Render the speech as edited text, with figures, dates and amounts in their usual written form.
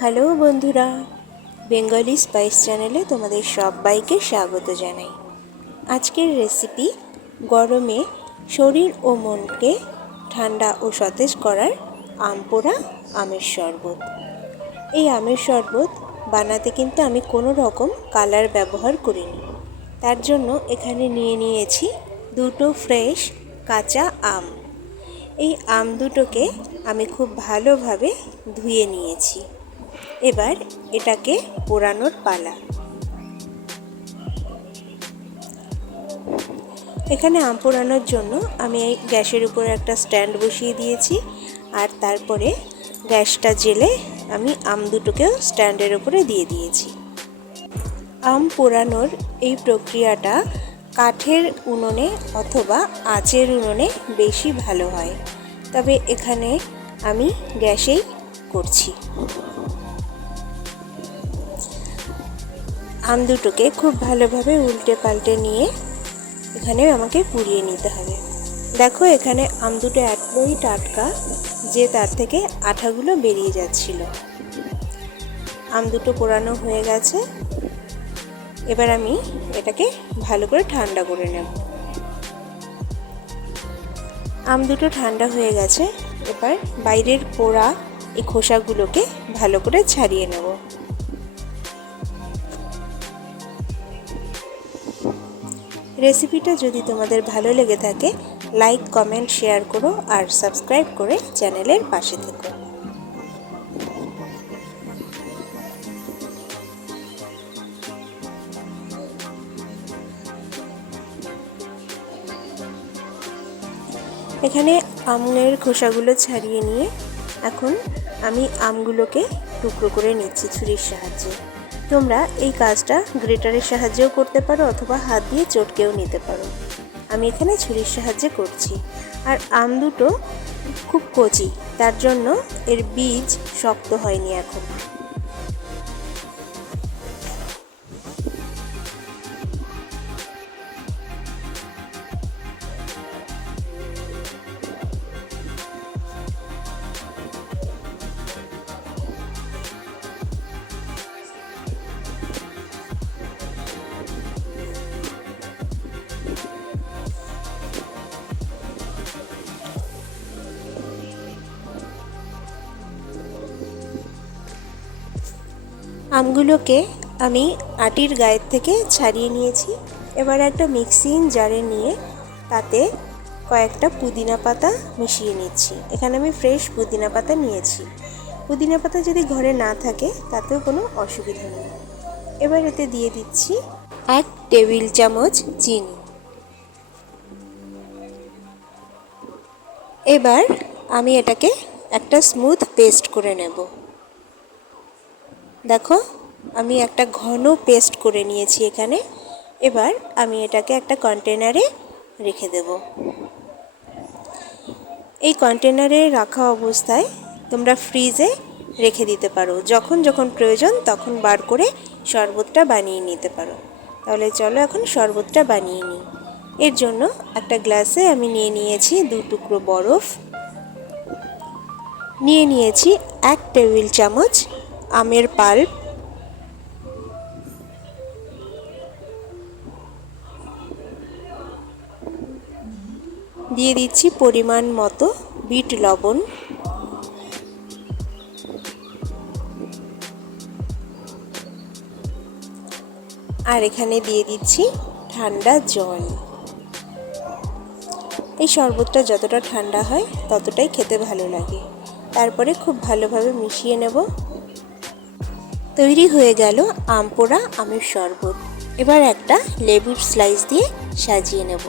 Hello বন্ধুরা, Bengali spice চ্যানেলে তোমাদের সবাইকে স্বাগত জানাই। আজকের রেসিপি গরমে শরীর ও মনকে ঠান্ডা ও সতেজ করার আম পোড়া আমের শরবত। এই আমের শরবত বানাতে কিন্তু আমি কোনো রকম কালার ব্যবহার করিনি। তার জন্য এখানে নিয়েছি দুটো ফ্রেশ কাঁচা আম। এই আম দুটোকে আমি খুব ভালোভাবে ধুয়ে নিয়েছি। এবার এটাকে পোড়ানোর পালা। এখানে আম পোড়ানোর জন্য আমি এই গ্যাসের উপরে একটা স্ট্যান্ড বসিয়ে দিয়েছি, আর তারপরে গ্যাসটা জ্বেলে আমি আম দুটোকেও স্ট্যান্ডের উপরে দিয়ে দিয়েছি। আম পোড়ানোর এই প্রক্রিয়াটা কাঠের উনুনে অথবা আঁচের উনুনে বেশি ভালো হয়, তবে এখানে আমি গ্যাসেই করছি। আম দুটোকে খুব ভালোভাবে উল্টে পাল্টে নিয়ে এখানে আমাকে পুড়িয়ে নিতে হবে। দেখো, এখানে আম দুটো এতই টাটকা যে তার থেকে আঠাগুলো বেরিয়ে যাচ্ছিল। আম দুটো পোড়ানো হয়ে গেছে। এবার আমি এটাকে ভালো করে ঠান্ডা করে নেব। আম দুটো ঠান্ডা হয়ে গেছে। এবার বাইরের পোড়া এই খোসাগুলোকে ভালো করে ছাড়িয়ে নেব। রেসিপিটা যদি তোমাদের ভালো লেগে থাকে, লাইক, কমেন্ট, শেয়ার করো আর সাবস্ক্রাইব করে চ্যানেলের পাশে থেকো। এখানে আমের খোসাগুলো ছাড়িয়ে নিয়ে এখন আমি আমগুলোকে টুকরো করে নিচ্ছি ছুরির সাহায্যে। তোমরা এই কাজটা গ্রেটারের সাহায্যেও করতে পারো অথবা হাত দিয়ে চটকেও নিতে পারো। আমি এখানে ছুরির সাহায্যে করছি। আর আম দুটো খুব কচি, তার জন্য এর বীজ শক্ত হয়নি এখন। আমগুলোকে আমি আটির গায়ের থেকে ছাড়িয়ে নিয়েছি। এবার একটা মিক্সিং জারে নিয়ে তাতে কয়েকটা পুদিনা পাতা মিশিয়ে নিচ্ছি। এখানে আমি ফ্রেশ পুদিনা পাতা নিয়েছি। পুদিনা পাতা যদি ঘরে না থাকে তাতেও কোনো অসুবিধা নেই। এবার এতে দিয়ে দিচ্ছি 1 টেবিল চামচ চিনি। এবার আমি এটাকে একটা স্মুথ পেস্ট করে নেব। দেখো, আমি একটা ঘন পেস্ট করে নিয়েছি এখানে। এবার আমি এটাকে একটা কন্টেনারে রেখে দেব। এই কন্টেনারে রাখা অবস্থায় তোমরা ফ্রিজে রেখে দিতে পারো। যখন যখন প্রয়োজন তখন বার করে শরবতটা বানিয়ে নিতে পারো। তাহলে চলো এখন শরবতটা বানিয়ে নিই। এর জন্য একটা গ্লাসে আমি নিয়ে নিয়েছি 2 টুকরো বরফ, নিয়ে নিয়েছি 1 টেবিল চামচ আমের পাল্প, দিয়ে দিচ্ছি পরিমাণ মতো বিট লবণ, আর এখানে দিয়ে দিচ্ছি ঠান্ডা জল। এই শরবতটা যতটা ঠান্ডা হয় ততটাই খেতে ভালো লাগে। তারপরে খুব ভালোভাবে মিশিয়ে নেব। তৈরি হয়ে গেল আম পোড়া আমের শরবত। এবার একটা লেবুর স্লাইস দিয়ে সাজিয়ে নেব।